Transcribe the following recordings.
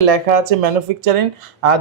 লেখা আছে ম্যানুফ্যাকচারিং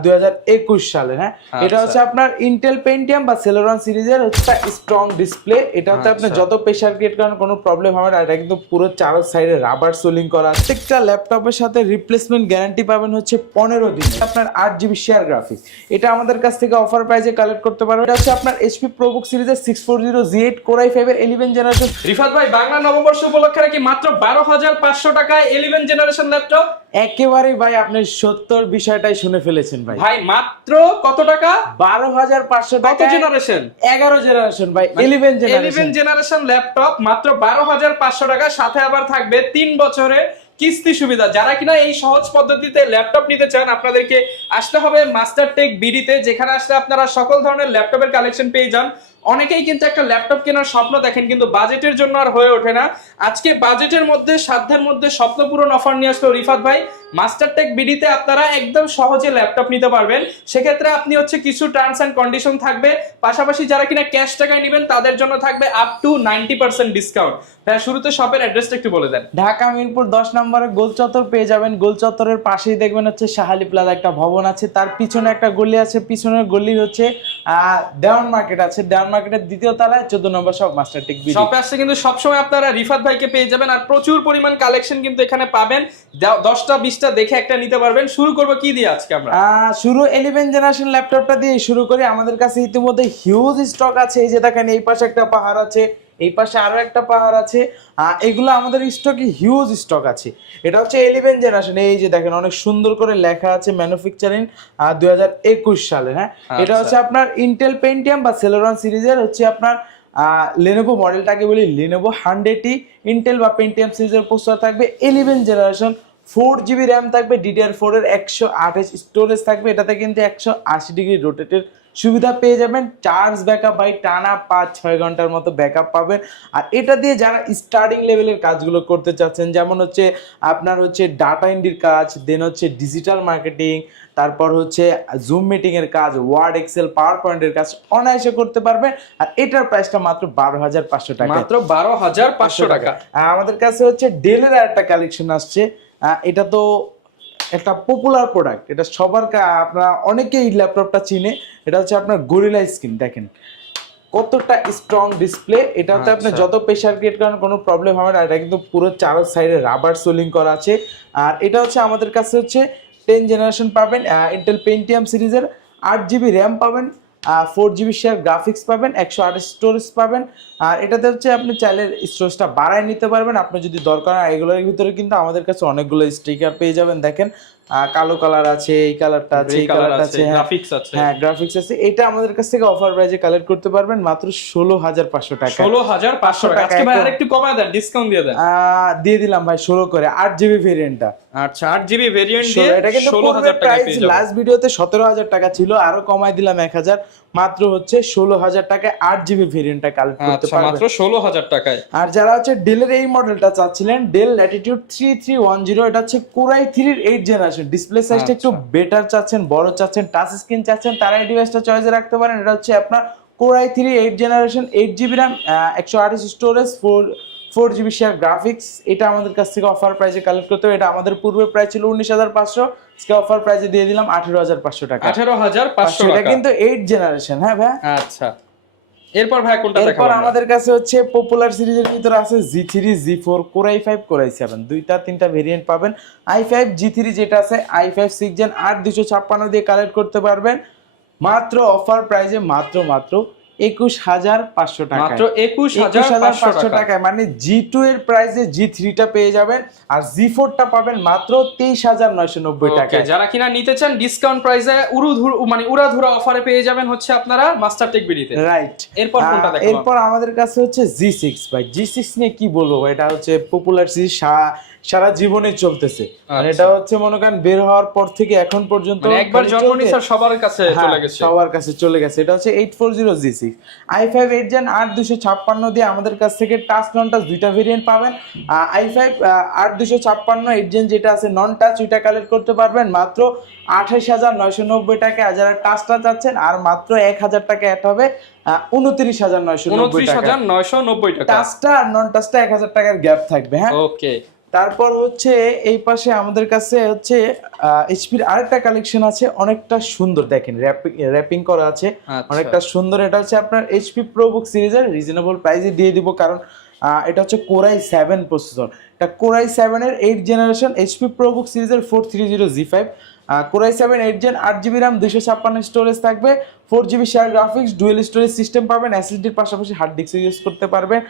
2021 সালে। হ্যাঁ, এটা হচ্ছে আপনার ইন্টেল পেন্টিয়াম বা সেলেরন সিরিজের হচ্ছে স্ট্রং ডিসপ্লে। এটাতে আপনি যত প্রেসার ক্রিয়েট করেন কোনো প্রবলেম হবে না। এটা কিন্তু পুরো চারো সাইডে রাবার সোলিং করা। প্রত্যেকটা ল্যাপটপের সাথে রিপ্লেসমেন্ট গ্যারান্টি পাবেন হচ্ছে 15 দিন। আপনার 8GB শেয়ার গ্রাফিক্স, এটা আমাদের কাছ থেকে অফার প্রাইসে কালেক্ট করতে পারবেন। এটা হচ্ছে আপনার এইচপি প্রোবুক সিরিজের 640Z8 Core i5 এর 11 জেনারেশন। রিফাত ভাই, বাংলা নববর্ষ উপলক্ষে নাকি মাত্র 12,500 টাকায় 11 জেনারেশন ল্যাপটপ? একেবারেই ভাই, আপনি 70 বিষয়টাই শুনে ফেলেছেন ভাই। ভাই মাত্র কত টাকা? 12,500 কত টাকা। জেনারেশন? 11 জেনারেশন ভাই, 11 জেনারেশন ল্যাপটপ মাত্র 12,500 টাকা। সাথে আবার থাকবে 3 বছরের কিস্তি সুবিধা। যারা কিনা এই সহজ পদ্ধতিতে ল্যাপটপ নিতে চান, আপনাদেরকে আসতে হবে মাস্টার টেক বিডিতে, যেখানে আসলে আপনারা সকল ধরনের ল্যাপটপের কালেকশন পেয়ে যান। অনেকেই কিন্তু একটা ল্যাপটপ কেনার স্বপ্ন দেখেন, কিন্তু বাজেটের জন্য আর হয়ে ওঠে না। আজকে বাজেটের মধ্যে, সাধ্যের মধ্যে স্বপ্ন পূরণ অফার নিয়ে আসলো রিফাত ভাই। মাস্টার টেক বিডিতে আপনারা একদম সহজে ল্যাপটপ নিতে পারবেন। সেক্ষেত্রে আপনি হচ্ছে কিছু টার্মস এন্ড কন্ডিশন থাকবে, পাশাপাশি যারা কিনা ক্যাশ টাকায় নেবেন তাদের জন্য থাকবে আপ টু 90% ডিসকাউন্ট। ভাই শুরুতে শপের অ্যাড্রেসটা একটু বলে দেন। ঢাকা মিরপুর 10 নম্বরে গোল চত্বর পেয়ে যাবেন। গোল চত্বরের পাশেই দেখবেন হচ্ছে শাহালি প্লাজা একটা ভবন আছে, তার পিছনে একটা গলি আছে, পিছনের গলি হচ্ছে দেওয়ান মার্কেট আছে। দেওয়ান মার্কেটের দ্বিতীয় তলায় 14 নম্বর শপ মাস্টার টেক বিডি। শপে আসছে কিন্তু সবসময় আপনারা রিফাত ভাইকে পেয়ে যাবেন, আর প্রচুর পরিমাণ কালেকশন কিন্তু এখানে পাবেন। 10টা 20টা দেখে একটা নিতে পারবেন। শুরু করব কি দিয়ে আজকে আমরা? শুরু 11 জেনারেশন ল্যাপটপটা দিয়ে শুরু করি। আমাদের কাছে ইতিমধ্যে হিউজ স্টক আছে। এই যে দেখেন, এই পাশে একটা পাহাড় আছে, এই পাশে আরো একটা পাহাড় আছে। এগুলো আমাদের স্টকে হিউজ স্টক আছে। এটা হচ্ছে 11 জেনারেশন। এই যে দেখেন, অনেক সুন্দর করে লেখা আছে ম্যানুফ্যাকচারিং 2021 সালে। হ্যাঁ, এটা হচ্ছে আপনার ইন্টেল পেন্টিয়াম বা সেলেরন সিরিজের হচ্ছে আপনার লেনোভো মডেলটাকে বলি লেনোভো 100E ইন্টেল বা পেন্টিয়াম সিরিজের প্রসেসর থাকবে। 11 জেনারেশন, 4GB র্যাম থাকবে, DDR4 এর 128 স্টোরেজ থাকবে। এটাতে কিন্তু 180 ডিগ্রি রোটেটের সুবিধা পেয়ে যাবেন। চার্জ ব্যাকআপ ভাই টানা 5-6 ঘন্টার মতো ব্যাকআপ পাবেন। আর এটা দিয়ে যারা স্টার্টিং লেভেলের কাজগুলো করতে চাচ্ছেন, যেমন হচ্ছে আপনার হচ্ছে ডাটা এন্ট্রির কাজ, দেন হচ্ছে ডিজিটাল মার্কেটিং, তারপর হচ্ছে জুম মিটিং এর কাজ, ওয়ার্ড এক্সেল পাওয়ার পয়েন্টের কাজ অনায়াসে করতে পারবেন। আর এটার প্রাইসটা মাত্র 12,500 টাকা। মাত্র 12,500 টাকা। আমাদের কাছে হচ্ছে ডেলের একটা কালেকশন আসছে। এটা তো একটা পপুলার প্রোডাক্ট, এটা সবার আপনারা অনেকেই ল্যাপটপটা চিনে। এটা হচ্ছে আপনার গরিলা স্ক্রিন। দেখেন কতটা স্ট্রং ডিসপ্লে। এটাতে আপনি যত প্রেসার ক্রিয়েট করেন কোনো প্রবলেম হবে না। এটা কিন্তু পুরো চারো সাইডে রাবার সোলিং করা আছে। আর এটা হচ্ছে আমাদের কাছে হচ্ছে 10 জেনারেশন পাবেন, ইন্টেল পেন্টিয়াম সিরিজের 8GB র্যাম পাবেন, 4GB শেয়ার গ্রাফিক্স পাবেন, 128 স্টোরেজ পাবেন। আর এটাতে হচ্ছে আপনি চাইলে স্টোরেজটা বাড়ায় নিতে পারবেন আপনার যদি দরকার হয়। এগুলোর ভিতরে কিন্তু আমাদের কাছে অনেকগুলো স্টিকার পেয়ে যাবেন। দেখেন কালো কালার আছে, এই কালারটা আছে, এই কালারটা আছে, গ্রাফিক্স আছে। হ্যাঁ গ্রাফিক্স আছে। এটা আমাদের কাছ থেকে অফার প্রাইসে কালেক্ট করতে পারবেন মাত্র 16,500 টাকা। 16,500 টাকা। আজকে ভাই আরেকটু কমায় দেন, ডিসকাউন্ট দিয়ে দেন। দিয়ে দিলাম ভাই 16 করে 8GB ভেরিয়েন্টটা। আচ্ছা, 8GB ভেরিয়েন্ট দিয়ে এটা কিন্তু 16,000 টাকা পেয়ে যাবেন। লাস্ট ভিডিওতে 17,000 টাকা ছিল, আরো কমাই দিলাম 1,000, মাত্র হচ্ছে 16,000 টাকায় 8GB ভেরিয়েন্টটা কালেক্ট করতে পারবেন মাত্র 16,000 টাকায়। আর যারা হচ্ছে ডেলের এই মডেলটা চাচ্ছিলেন, ডেল ল্যাটিটিউড 3310, এটা হচ্ছে Core i3 এর 8 জেনারেশন। ডিসপ্লে সাইজটা একটু বেটার চাচ্ছেন, বড় চাচ্ছেন, টাচ স্ক্রিন চাচ্ছেন, তারা এই ডিভাইসটা চয়েসে রাখতে পারেন। এটা হচ্ছে আপনার Core i3 8 generation, 8GB RAM, 128 storage, 4GB share graphics. এটা আমাদের কাছ থেকে অফার প্রাইসে কালেক্ট করতে হবে। এটা আমাদের পূর্বের প্রাইস ছিল 19,500, আজকে অফার প্রাইসে দিয়ে দিলাম 18,500 টাকা। 18,500 টাকা। এটা কিন্তু 8 জেনারেশন। হ্যাঁ ভাই, আচ্ছা, এরপর ভাই কোনটা দেখাবো? এরপর আমাদের কাছে হচ্ছে পপুলার সিরিজের ভিতরে আছে G3, G4, Core i5, Core i7, দুইটা তিনটা ভেরিয়েন্ট পাবেন। i5 G3 যেটা আছে, i5 6 Gen 8 256 দিয়ে কালেক্ট করতে পারবেন মাত্র অফার প্রাইসে মাত্র 21,500 টাকা। মাত্র 21,500 টাকা। মানে G2 এর প্রাইসে G3 টা পেয়ে যাবেন, আর G4 টা পাবেন মাত্র 23,990 টাকা। যারা কিনা নিতে চান ডিসকাউন্ট প্রাইসে উড়াধুরা অফারে পেয়ে যাবেন হচ্ছে আপনারা মাস্টার টেক বিডিতে। রাইট। এরপর কোনটা দেখাবো? এরপর আমাদের কাছে হচ্ছে G6 ভাই। G6 নিয়ে কি বলবো, এটা হচ্ছে পপুলার সিরিজ, সারা জীবনে চলতেছে। মানে এটা হচ্ছে মনে করেন বের হওয়ার পর থেকে এখন পর্যন্ত একবার জন্ম নিয়ে সবার কাছে চলে গেছে, সবার কাছে চলে গেছে। এটা হচ্ছে 840 G6, i5 8 Gen 8 256 দিয়ে আমাদের কাছ থেকে টাচ নন টাচ দুইটা ভেরিয়েন্ট পাবেন। i5 8 256 8 Gen যেটা আছে নন টাচ, ওইটা কালেক্ট করতে পারবেন মাত্র 28,990 টাকা। আর যারা টাচটা চাচ্ছেন আর মাত্র 1,000 টাকা অ্যাড হবে, 29,990 টাকা। টাকা। টাচটা আর নন টাচটা 1,000 টাকার গ্যাপ থাকবে। হ্যাঁ, ওকে। তারপর হচ্ছে এই পাশে আমাদের কাছে হচ্ছে এইচপির আরেকটা কালেকশন আছে, অনেকটা সুন্দর, দেখেন র্যাপিং করা আছে, আচ্ছা। অনেকটা সুন্দর। এটা হচ্ছে আপনার এইচপি প্রোবুক সিরিজের, রিজনেবল প্রাইসে দিয়ে দিব, কারণ এটা হচ্ছে কোরাই 7 প্রসেসর। এটা কোরাই 7 এর 8 জেনারেশন এইচপি প্রোবুক সিরিজের 4330G5, core i 7 8 gen, 8GB RAM, 256 storage থাকবে, 4GB share graphics, dual storage system পাবেন, এসএসডির পাশাপাশি হার্ড ডিস্ক ইউজ করতে পারবেন।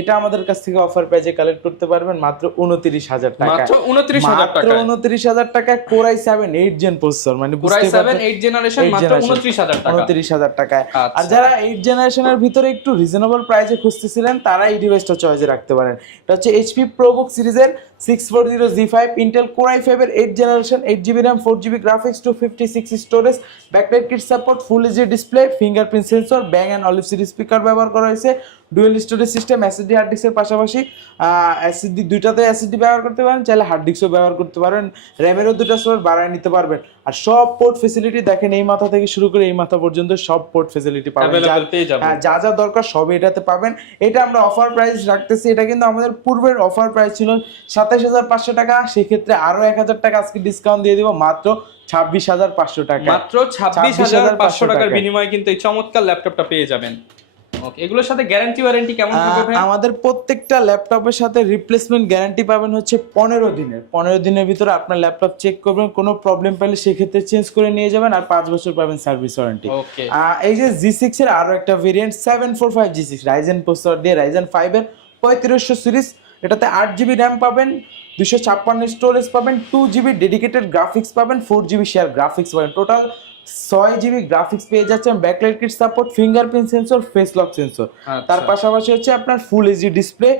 এটা আমাদের কাছ থেকে অফার প্রাইজে কালেক্ট করতে পারবেন মাত্র 29,000 টাকা। মাত্র 29,000 টাকা। মাত্র 29,000 টাকা কোরাই 7 8 জেন প্রসেসর, মানে কোরাই বুঝতে 7 পারছেন 8 জেনারেশন মাত্র 29,000 টাকা। 29,000 টাকায়। আর আচ্ছা। যারা 8 জেনারেশনের ভিতরে একটু রিজনেবল প্রাইসে খুঁজতেছিলেন, তারা এই ডিভাইসটা চয়েসে রাখতে পারেন। এটা হচ্ছে এইচপি প্রোবুক সিরিজের 640G5 ইন্টেল কোরাই 5 এর 8 generation, 8GB RAM, 4GB graphics, 256 storage, backlight kit support, full HD display, fingerprint sensor, Bang and অলিভ সিরিজ স্পিকার ব্যবহার করা হয়েছে, dual storage system, SSD hard ডিস্কের পাশাপাশি এসএসডি দুইটাতে এসএসডি ব্যবহার করতে পারেন, চাইলে হার্ড ডিস্কও ব্যবহার করতে পারেন, র্যামেরও দুটো স্লট বাড়ায় নিতে পারবেন। আর সব পোর্ট ফ্যাসিলিটি দেখেন, এই মাথা থেকে শুরু করে এই মাথা পর্যন্ত সব পোর্ট ফ্যাসিলিটি পাবেন, Available পেয়ে যাবেন। যা যা দরকার সব এটাতে পাবেন। এটা আমরা অফার প্রাইস রাখতেছি, এটা কিন্তু আমাদের পূর্বের অফার প্রাইস ছিল 27,500 টাকা, সেক্ষেত্রে আরো 1,000 টাকা আজকে ডিসকাউন্ট দিয়ে দিব মাত্র 26,500 টাকা। মাত্র 26,500 টাকার বিনিময়ে কিন্তু এই চমৎকার ল্যাপটপটা পেয়ে যাবেন। ওকে, এগুলোর সাথে গ্যারান্টি ওয়ারেন্টি কেমন থাকবে ভাই? আমাদের প্রত্যেকটা ল্যাপটপের সাথে রিপ্লেসমেন্ট গ্যারান্টি পাবেন হচ্ছে 15 দিনের। 15 দিনের ভিতরে আপনার ল্যাপটপ চেক করবেন, কোনো প্রবলেম পেলে সেক্ষেত্রে চেঞ্জ করে নিয়ে যাবেন, আর 5 বছর পাবেন সার্ভিস ওয়ারেন্টি। ওকে, এই যে G6 এর আরো একটা ভেরিয়েন্ট 745G6 রাইজেন প্রসেসর দিয়ে, রাইজেন 5 এর 3500 সিরিজ, এটাতে 8GB RAM পাবেন, 256 স্টোরেজ পাবেন, 2GB ডেডিকেটেড গ্রাফিক্স পাবেন, 4GB শেয়ার গ্রাফিক্স পাবেন, টোটাল 6GB গ্রাফিক্স পেয়ে যাচ্ছেন, backlight kit support, fingerprint sensor, face lock sensor. তার পাশাপাশি হচ্ছে আপনার ফুল এইচডি ডিসপ্লে।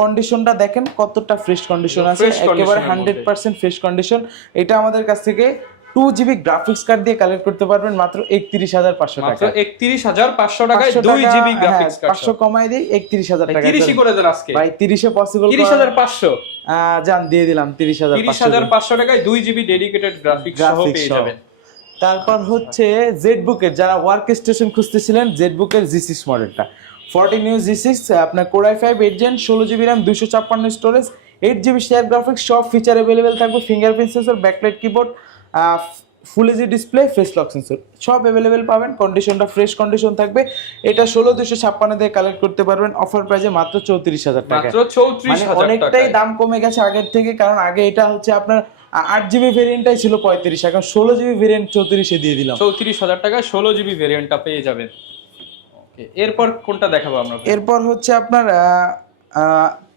কন্ডিশনটা দেখেন কতটা ফ্রেশ কন্ডিশন আছে, একেবারে 100% ফ্রেশ কন্ডিশন। এটা আমাদের কাছ থেকে 2GB গ্রাফিক্স কার্ড দিয়ে কালেক্ট করতে পারবেন মাত্র 31,500 টাকা। মাত্র 31,500 টাকায় 2GB গ্রাফিক্স কার্ড। 500 কমাই দেই, 31,000 টাকা। 30ই করে দেন আজকে ভাই, 30 এ পসিবল। 30,500 জান দিয়ে দিলাম 30,500 টাকায় 2GB ডেডিকেটেড গ্রাফিক্স সহ পেয়ে যাবেন। তারপর হচ্ছে জেডবুকের, যারা ওয়ার্ক স্টেশন খুঁজতেছিলেন, জেডবুকের G6 মডেলটা 14 নিউ G6, আপনার core i 5 8 gen, 16GB RAM, 256 storage, 8GB share graphics, সব ফিচার अवेलेबल থাকবে, fingerprint sensor, backlight keyboard, full HD display, face lock sensor, সব अवेलेबल পাবেন। কন্ডিশনটা ফ্রেশ কন্ডিশন থাকবে। এটা 16256 দিয়ে কালেক্ট করতে পারবেন অফার প্রাইসে মাত্র 34,000 টাকা। মাত্র 34,000 টাকা। অনেকটাই দাম কমে গেছে আগের থেকে, কারণ আগে এটা হচ্ছে আপনার 8GB ভেরিয়েন্টটাই ছিল 35, এখন 16GB ভেরিয়েন্ট 34 এ দিয়ে দিলাম। 34,000 টাকায় 16GB ভেরিয়েন্টটা পেয়ে যাবেন। ওকে, এরপর কোনটা দেখাবো আমরা? এরপর হচ্ছে আপনার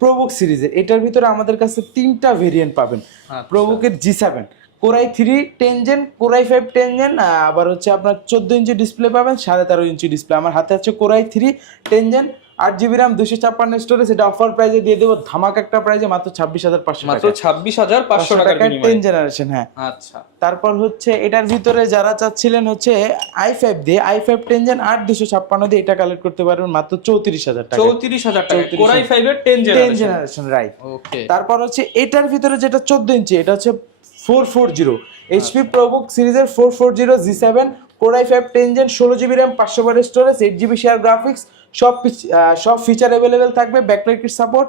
প্রোবুক সিরিজের, এটার ভিতরে আমাদের কাছে 3টা ভেরিয়েন্ট পাবেন। প্রোবুকের G7 core i 3 10 gen, core i 5 10 gen, আবার হচ্ছে আপনার 14 ইঞ্চি ডিসপ্লে পাবেন, 13.5 ইঞ্চি ডিসপ্লে। আমার হাতে আছে core i 3 10 gen, 8GB RAM, 256 storage. এটা অফার প্রাইসে দিয়ে দেবো ধামাকা একটা প্রাইসে মাত্র 26,500 টাকা। মাত্র 26,500 টাকার বিনিময়ে 10 জেনারেশন। হ্যাঁ, আচ্ছা। তারপর হচ্ছে এটার ভিতরে যারা চাচ্ছিলেন হচ্ছে i5 দিয়ে, i5 10 জেন 8 256 দিয়ে, এটা কালেক্ট করতে পারবেন মাত্র 34,000 টাকা। 34,000 টাকা কোরাই 5 এর 10 জেনারেশন, রাইট। ওকে, তারপর হচ্ছে এটার ভিতরে যেটা 14 ইঞ্চি, এটা হচ্ছে 440 এইচপি প্রোবুক সিরিজের 440 G7 core i 5 10 gen, 16GB RAM, 512 storage, 8GB share graphics, সব ফিচার अवेलेबल থাকবে, backlight kit support,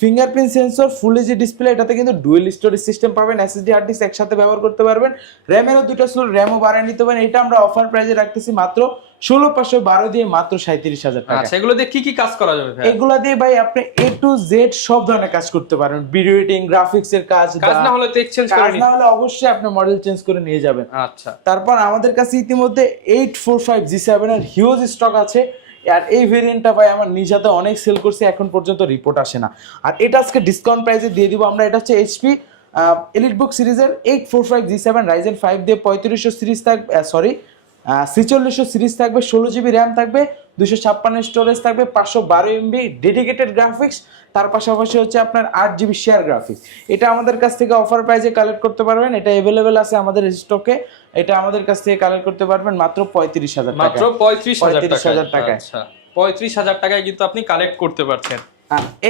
fingerprint sensor, full HD display. এটাতে কিন্তু ডুয়েল স্টোরেজ সিস্টেম পাবেন, এসএসডি হার্ড ডিস্ক একসাথে ব্যবহার করতে পারবেন, র্যামেরও দুটো স্লট, র্যামও বাড়ায় নিতে পারেন। এটা আমরা অফার প্রাইসে রাখতেছি মাত্র 16,512 দিয়ে মাত্র 37,000 টাকা। আচ্ছা, এগুলো দিয়ে কি কি কাজ করা যাবে ভাই? এগুলা দিয়ে ভাই আপনি A to Z সব ধরনের কাজ করতে পারেন, ভিডিও এডিটিং, গ্রাফিক্স এর কাজ না হলে তো এক্সচেঞ্জ করে কাজ না হলে অবশ্যই আপনি মডেল চেঞ্জ করে নিয়ে যাবেন। আচ্ছা। তারপর আমাদের কাছে ইতিমধ্যে 845 G7 এর হিউজ স্টক আছে, আর এই ভেরিয়েন্টটা ভাই আমার নিজ হাতে অনেক সেল করছে, এখন পর্যন্ত রিপোর্ট আসে না। আর এটা আজকে ডিসকাউন্ট প্রাইসে দিয়ে দিব আমরা। এটা হচ্ছে এইচপি এলিটবুক সিরিজের 845 G7 রাইজেন 5 দিয়ে 3500 সিরিজ থাকবে, 4600 সিরিজ থাকবে, 16GB RAM থাকবে, 256 স্টোরেজ থাকবে, 512 MB ডেডিকেটেড গ্রাফিক্স, তার পাশাপাশি হচ্ছে আপনার 8GB শেয়ার গ্রাফিক্স। এটা আমাদের কাছ থেকে অফার প্রাইসে কালেক্ট করতে পারবেন, এটা अवेलेबल আছে আমাদের স্টকে। এটা আমাদের কাছ থেকে কালেক্ট করতে পারবেন মাত্র 35,000 টাকা। মাত্র 35,000 টাকায়। আচ্ছা, 35,000 টাকায় কিন্তু আপনি কালেক্ট করতে পারছেন।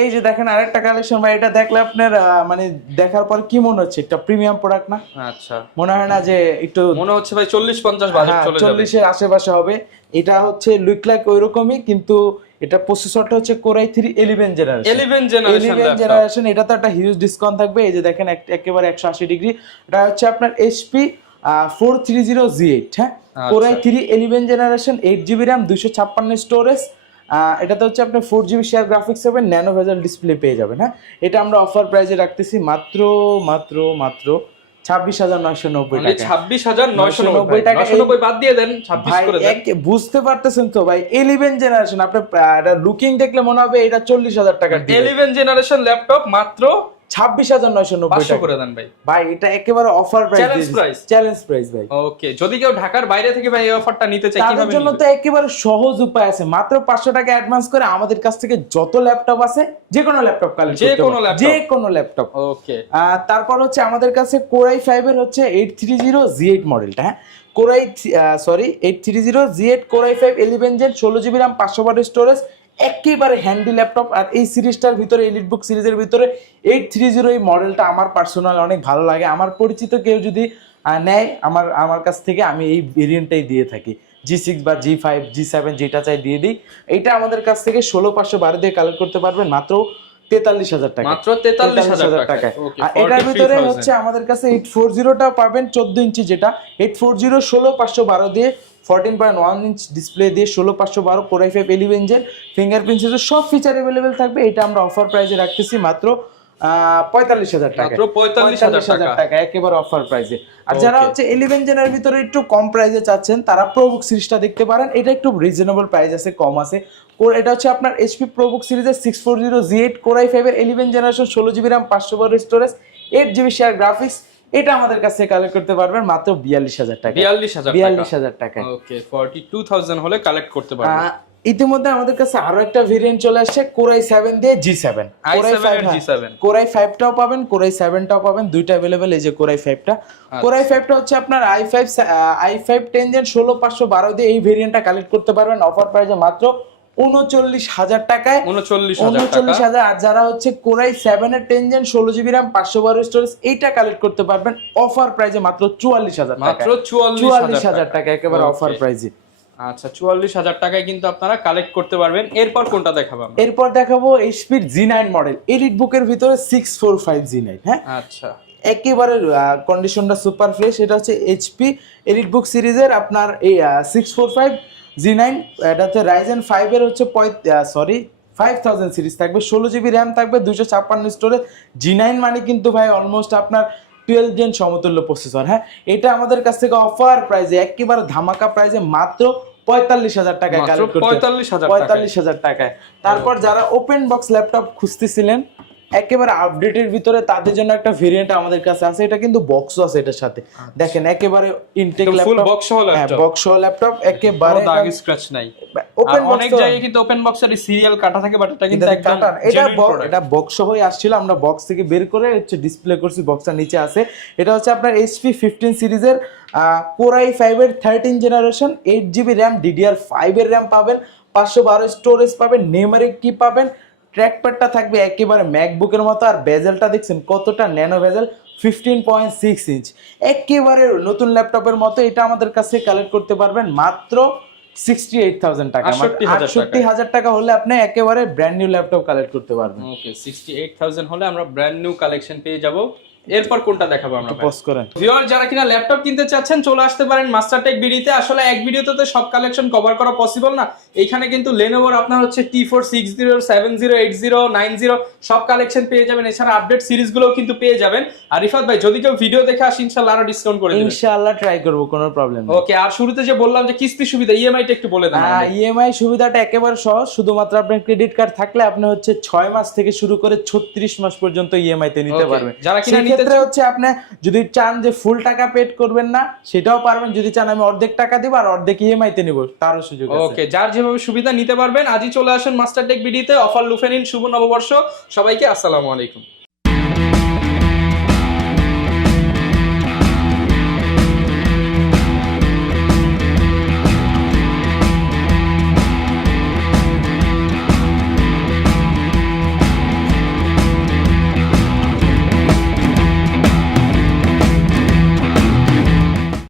এই যে দেখেন আরেকটা কালেকশন ভাই, এটা দেখলে আপনার মানে দেখার পর কি মনে হচ্ছে, একটা প্রিমিয়াম প্রোডাক্ট না? আচ্ছা, মনে হয় না যে একটু মনে হচ্ছে ভাই 40-50 বাজেট চলে যাবে? 40 এর আশেপাশে হবে। এটা হচ্ছে লুক লাইক ওইরকমই, কিন্তু এটা প্রসেসরটা হচ্ছে কোরাই 3 11 জেনারেশন 11 জেনারেশন। এটা তো একটা হিউজ ডিসকাউন্ট থাকবে। এই যে দেখেন একেবারে 180 ডিগ্রি। এটা হচ্ছে আপনার এইচপি 430Z8, হ্যাঁ, core i 3 11 generation, 8GB RAM, 256 storage. এটাতে হচ্ছে আপনার 4GB শেয়ার গ্রাফিক্স হবে, ন্যানো ভেজেল ডিসপ্লে পেয়ে যাবেন। হ্যাঁ, এটা আমরা অফার প্রাইসে রাখতেছি মাত্র মাত্র মাত্র 26,990 টাকা। 26,990 টাকা। 990 বাদ দিয়ে দেন, 26 করে দেন। বুঝতে পারতেছেন তো ভাই, 11 জেনারেশন। আপনার লুকিং দেখলে মনে হবে এটা 40,000 টাকা। 11 জেনারেশন ল্যাপটপ মাত্র 26,990 টাকা করে দেন ভাই। ভাই এটা একেবারে অফার প্রাইস, চ্যালেঞ্জ প্রাইস ভাই। ওকে, যদি কেউ ঢাকার বাইরে থেকে ভাই এই অফারটা নিতে চায় তাদের কিভাবে জন্য নিবে? তো একেবারে সহজ উপায় আছে। মাত্র 500 টাকা অ্যাডভান্স করে আমাদের কাছ থেকে যত ল্যাপটপ আছে যে কোনো ল্যাপটপ কালেক্ট করতে পারবেন, যে কোনো ল্যাপটপ। ওকে, তারপর হচ্ছে আমাদের কাছে কোরাই 5 এর হচ্ছে 830Z8 মডেলটা, হ্যাঁ, core i 830Z8 core i 5 11 gen, 16GB RAM, 512 storage, একেবারে হ্যান্ডি ল্যাপটপ। আর এই সিরিজটার ভিতরে, এলিট বুক সিরিজের ভিতরে 830 এই মডেলটা আমার পার্সোনাল অনেক ভালো লাগে। আমার পরিচিত কেউ যদি নেয় আমার কাছ থেকে, আমি এই ভেরিয়েন্টটাই দিয়ে থাকি। G6 বা G5 G7 যেটা চাই দিয়ে দিই। এইটা আমাদের কাছ থেকে 16,512 দিয়ে কালেক্ট করতে পারবেন মাত্র 43,000 টাকা, মাত্র 43,000 টাকা। আর এটার ভিতরে হচ্ছে আমাদের কাছে 840টা পাবেন, 14 ইঞ্চি যেটা 840 16,512 দিয়ে, 14.1 ইঞ্চ ডিসপ্লে দিয়ে, 16,512, কোরাই 5 11 জেন, ফিঙ্গারপ্রিন্ট সেন্সর, সব ফিচার अवेलेबल থাকবে। এটা আমরা অফার প্রাইসে রাখতেছি মাত্র 45,000 টাকা, মাত্র 45,000 টাকা একেবারে অফার প্রাইসে। আর যারা হচ্ছে 11 জেনের ভিতরে একটু কম প্রাইসে চাচ্ছেন, তারা প্রোবুক সিরিজটা দেখতে পারেন। এটা একটু রিজনেবল প্রাইস আছে, কম আছে। এটা হচ্ছে আপনার এইচপি প্রোবুক সিরিজের 640Z8 কোরাই 5 এর 11 generation, 16GB RAM, 512 storage, 8GB share graphics. এটা আমাদের কাছে কালেক্ট করতে পারবেন মাত্র 42,000 টাকা, 42,000 টাকা। ওকে, 42,000 হলে কালেক্ট করতে পারবেন। ইতিমধ্যে আমাদের কাছে আরো একটা ভেরিয়েন্ট চলে আসছে কোরাই 7 দিয়ে G7, কোরাই 5টাও পাবেন, কোরাই 7টাও পাবেন, দুইটা अवेलेबल। এই যে কোরাই 5টা, কোরাই 5টা হচ্ছে আপনার i5 10 জেন, 16,512 দিয়ে এই ভেরিয়েন্টটা কালেক্ট করতে পারবেন অফার প্রাইসে মাত্র 39,000 টাকায়, 39,000। আর যারা হচ্ছে কোরাই 7 এর 10 জেন, 16GB র্যাম, 512 স্টোরেজ, এইটা কালেক্ট করতে পারবেন অফার প্রাইসে মাত্র 44,000 টাকা, মাত্র 44,000 টাকা একেবারে অফার প্রাইসে। আচ্ছা, 44,000 টাকায় কিন্তু আপনারা কালেক্ট করতে পারবেন। এরপর কোনটা দেখাবো আমরা? এরপর দেখাবো এইচপির G9 মডেল, এলিট বুকের ভিতরে 645 G9, হ্যাঁ, আচ্ছা, একেবারে কন্ডিশনটা সুপার ফ্রেশ। এটা হচ্ছে এইচপি এলিট বুক সিরিজের আপনার এই 645 G9। এটাতে রাইজেন 5 এর হচ্ছে 5000 সিরিজ থাকবে, 16GB র্যাম থাকবে, 256 স্টোরেজ। G9 মানে কিন্তু ভাই অলমোস্ট আপনার 12 জেন সমতুল্য প্রসেসর। হ্যাঁ, এটা আমাদের কাছ থেকে অফার প্রাইসে, একেবারে ধামাকা প্রাইসে মাত্র 45,000 টাকায় কালেক্ট করতে, 45,000 টাকায়। তারপর যারা ওপেন বক্স ল্যাপটপ খুঁজতেছিলেন একেবারে আপডেটের ভিতরে, তাদের জন্য একটা ভেরিয়েন্ট আমাদের কাছে আছে। এটা কিন্তু বক্সও আছে এটার সাথে, দেখেন একেবারে ইনটেক ল্যাপটপ, বক্স সহ ল্যাপটপ, বক্স সহ ল্যাপটপ, একেবারে দাগ স্ক্র্যাচ নাই। ওপেন বক্স, অনেক জায়গায় কিন্তু ওপেন বক্সের সিরিয়াল কাটা থাকে, বাট এটা কিন্তু একদম এটা বক্স সহই আসছিল। আমরা বক্স থেকে বের করে হচ্ছে ডিসপ্লে করছি, বক্সটা নিচে আছে। এটা হচ্ছে আপনার HP 15 সিরিজের কোরাই 5 এর 13 জেনারেশন, 8GB র্যাম, DDR5 এর র্যাম পাবেন, 512 স্টোরেজ পাবেন, নিউমেরিক কি পাবেন, ট্র্যাকপ্যাডটা থাকবে একেবারে ম্যাকবুকের মতো। আর বেজেলটা দেখছেন কতটা ন্যানো বেজেল, 15.6 ইঞ্চ, একেবারে নতুন ল্যাপটপের মতো। এটা আমাদের কাছে কালেক্ট করতে পারবেন মাত্র 68,000 টাকা, 68,000 টাকা হলে আপনি একেবারে ব্র্যান্ড নিউ ল্যাপটপ কালেক্ট করতে পারবেন। ওকে, 68,000 হলে আমরা ব্র্যান্ড নিউ কালেকশন পেয়ে যাব। এরপর কোনটা দেখাবো আমরা? পজ করেন। ভিউয়ার যারা কিনা ল্যাপটপ কিনতে চাচ্ছেন, চলে আসতে পারেন মাস্টারটেক বিডিতে। আসলে এক ভিডিওতে তো সব কালেকশন কভার করা পসিবল না। এইখানে কিন্তু লেনোভোর আপনার হচ্ছে T4 60 70 80 90 সব কালেকশন পেয়ে যাবেন। এছাড়া আপডেট সিরিজগুলোও কিন্তু পেয়ে যাবেন। আর রিফাত ভাই, যদি কেউ ভিডিও দেখে আসে ইনশাআল্লাহ আরো ডিসকাউন্ট করে দিবেন। ইনশাআল্লাহ ট্রাই করব, কোনো প্রবলেম নেই। ওকে, আর শুরুতে যে বললাম যে কিস্তি সুবিধা, ইএমআইটা একটু বলে দেন। ইএমআই সুবিধাটা একেবারে সহজ, শুধুমাত্র আপনার ক্রেডিট কার্ড থাকলে আপনি হচ্ছে 6 মাস থেকে শুরু করে 36 মাস পর্যন্ত ইএমআই তে নিতে পারবেন। যারা কিনা নিতে হচ্ছে আপনি যদি চান যে ফুল টাকা পেড করবেন না, সেটাও পারবেন। যদি চান আমি অর্ধেক টাকা দিব আর অর্ধেক ইএমআই তে নিব, তারও সুযোগ আছে। ওকে, যার যেভাবে সুবিধা নিতে পারবেন। আজই চলে আসুন মাস্টারটেক বিডিতে। অফার লুফে নিন। শুভ নববর্ষ সবাইকে, আসসালামু আলাইকুম।